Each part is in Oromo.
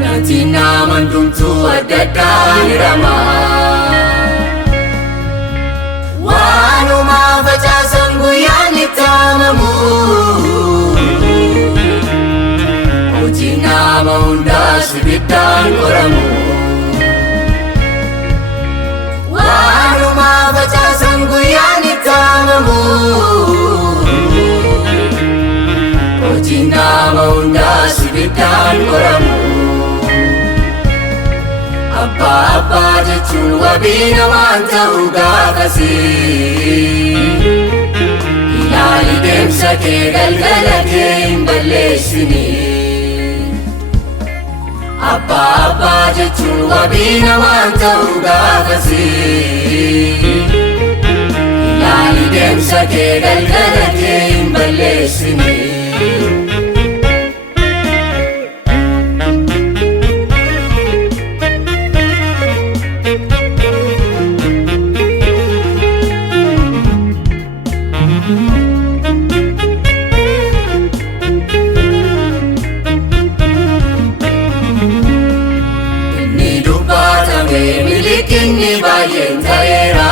Gantina mandumtu adadaan rama Waanuma facaasan guyyaan itti haamamu Hojii nama hundaas ibiddaan qoramu Waanuma facaasan guyyaan itti haamamu Hojii nama hundaas ibiddaan qoramu Abba jechuun wabii namaan ta'uu gaafasii Ilaali deemsa kee galgala kee hin balleessini Abba jechuun wabii namaan ta'uu gaafasii Ilaali deemsa kee galgala kee hin balleessini Milikinni baay'een ta'eera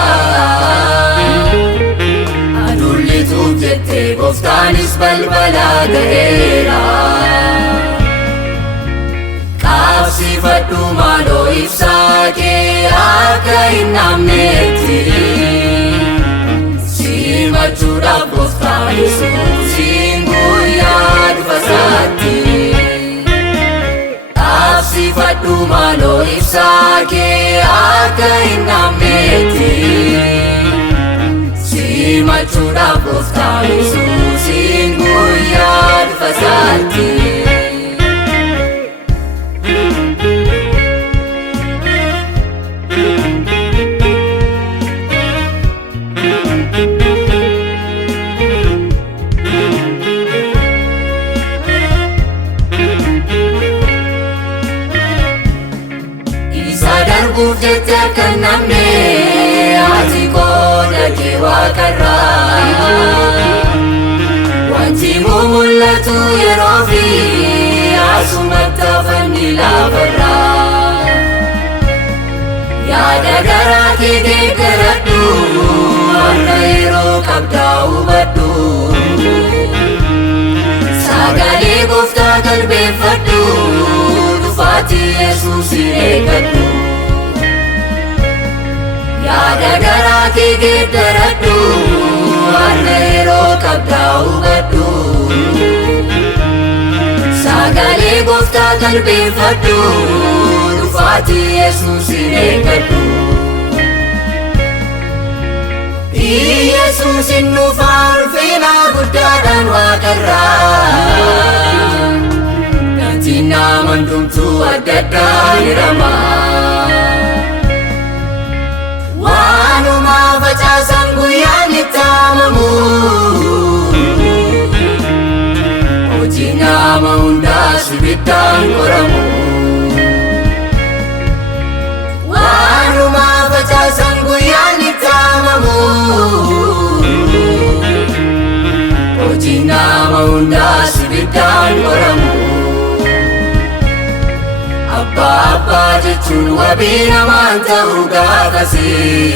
Aduulli tuuf jettee gooftaanis balbalaa ga'eera Qaabsifadhu maaloo ibsaa kee akka hin dhabneetti Simachuudhaaf gooftaan Yesuusiin guyyaa dhufasaatti Qaabsifadhu maaloo ibsaa kee akka hin dhabneetti Simachuudhaaf gooftaan Yesuusiin guyyaa dhufasaatti Jettee akka hin dhabne ati qooda kee waaqarraa Wanti mul'atu yeroo fi asumatti hafanni lafarraa Yaada garaa kee geeddaradhu har'a yeroo qabdaa hubadhu Sagalee gooftaa qalbeeffadhu dhufaatii Yesuusin eeggadhu Yaada garaa kee geeddaradhu har'a yeroo qabdaa hubadhu Sagalee gooftaa qalbeeffadhu dhufaatii Yesuusin eeggadhu Yesuusin dhufaa ulfina guddaadhaan waaqarraa Gantiin nama hundumtuu adda addaan hirama Waanuma facaasan guyyaan itti haamamu Hojii nama hundaas ibiddaan qoramu Waanuma facaasan guyyaan itti haamamu Hojii nama hundaas ibiddaan qoramu Abba jechuun wabii namaan ta'uu gaafasii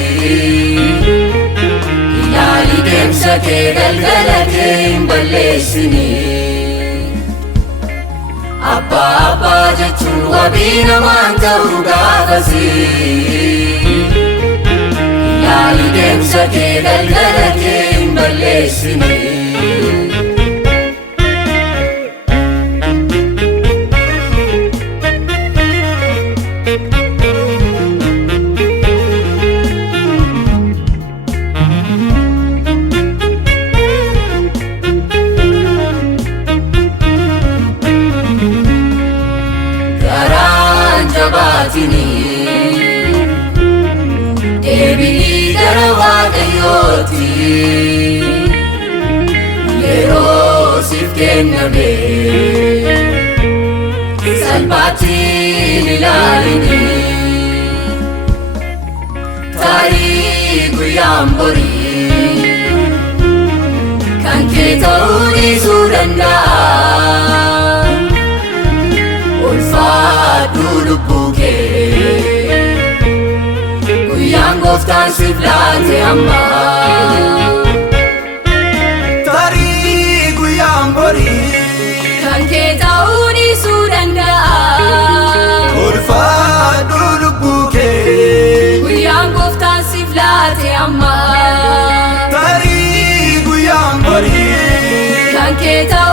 Ilaali deemsa kee galgala kee hin balleessini Abba jechuun wabii namaan ta'uu gaafasii Ilaali deemsa kee galgala kee hin balleessini sodaatini deebi'ii gara Waaqayyooti yeroo siif kenname salphaatti hin ilaalini tarii guyyaan borii kan kee ta'uu dhiisuu danda'a ulfaadhu lubbuu kee guyyaan Gooftaan siif laate amma tarii guyyaan borii kan kee ta'uu dhiisuu danda'a ulfaadhu lubbuu kee guyyaan Gooftaan siif laate amma tarii guyyaan borii kan kee ta'uu